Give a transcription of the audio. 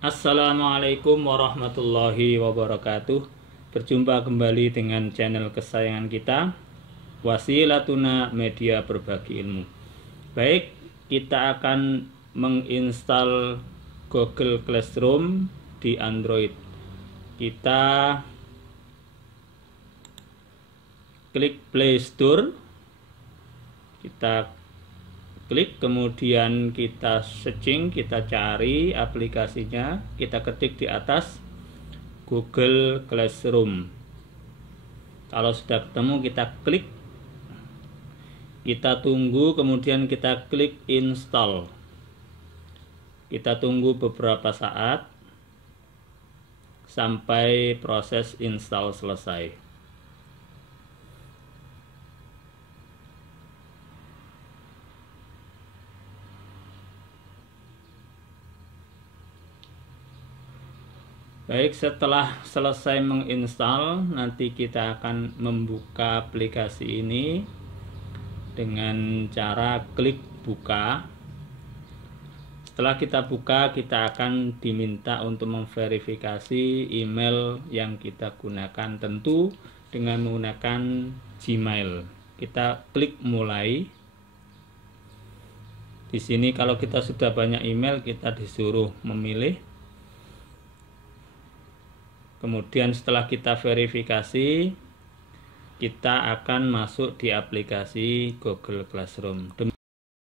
Assalamualaikum warahmatullahi wabarakatuh. Berjumpa kembali dengan channel kesayangan kita, Wasilatuna Media Berbagi Ilmu. Baik, kita akan menginstal Google Classroom di Android. Kita klik Play Store, kita klik, kemudian kita searching, kita cari aplikasinya, kita ketik di atas Google Classroom. Kalau sudah ketemu, kita klik, kita tunggu, kemudian kita klik install. Kita tunggu beberapa saat sampai proses install selesai. Baik, setelah selesai menginstal, nanti kita akan membuka aplikasi ini dengan cara klik buka. Setelah kita buka, kita akan diminta untuk memverifikasi email yang kita gunakan, tentu dengan menggunakan Gmail. Kita klik mulai. Di sini kalau kita sudah banyak email, kita disuruh memilih. Kemudian setelah kita verifikasi, kita akan masuk di aplikasi Google Classroom.